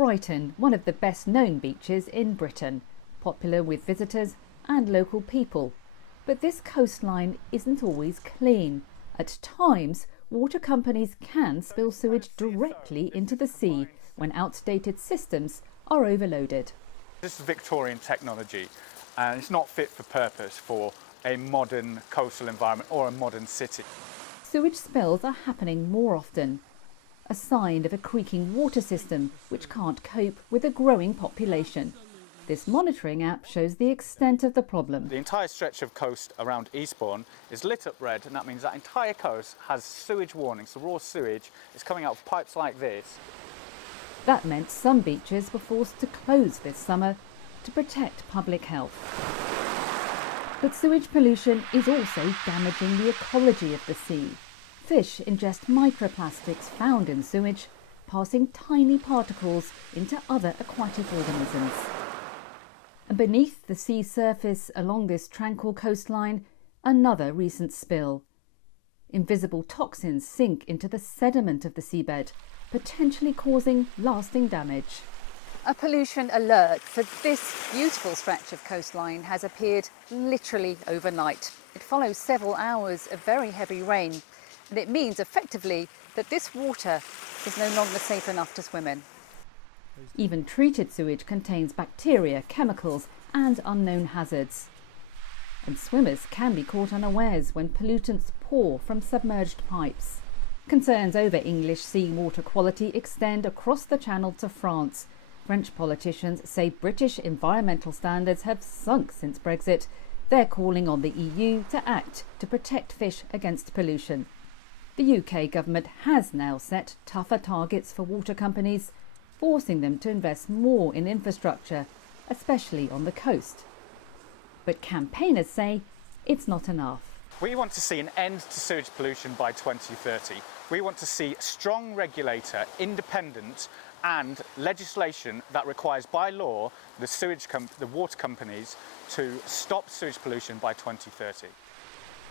Brighton, one of the best known beaches in Britain, popular with visitors and local people. But this coastline isn't always clean. At times, water companies can spill sewage directly into the sea when outdated systems are overloaded. This is Victorian technology and it's not fit for purpose for a modern coastal environment or a modern city. Sewage spills are happening more often, a sign of a creaking water system which can't cope with a growing population. This monitoring app shows the extent of the problem. The entire stretch of coast around Eastbourne is lit up red, and that means that entire coast has sewage warnings. The raw sewage is coming out of pipes like this. That meant some beaches were forced to close this summer to protect public health. But sewage pollution is also damaging the ecology of the sea. Fish ingest microplastics found in sewage, passing tiny particles into other aquatic organisms. And beneath the sea surface along this tranquil coastline, another recent spill. Invisible toxins sink into the sediment of the seabed, potentially causing lasting damage. A pollution alert for this beautiful stretch of coastline has appeared literally overnight. It follows several hours of very heavy rain, and it means effectively that this water is no longer safe enough to swim in. Even treated sewage contains bacteria, chemicals and unknown hazards. And swimmers can be caught unawares when pollutants pour from submerged pipes. Concerns over English seawater quality extend across the Channel to France. French politicians say British environmental standards have sunk since Brexit. They're calling on the EU to act to protect fish against pollution. The UK government has now set tougher targets for water companies, forcing them to invest more in infrastructure, especially on the coast. But campaigners say it's not enough. We want to see an end to sewage pollution by 2030. We want to see a strong regulator, independent, and legislation that requires by law the water companies to stop sewage pollution by 2030.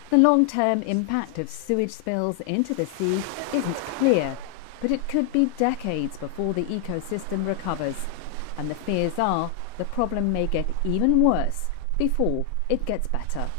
The long-term impact of sewage spills into the sea isn't clear, but it could be decades before the ecosystem recovers. And the fears are the problem may get even worse before it gets better.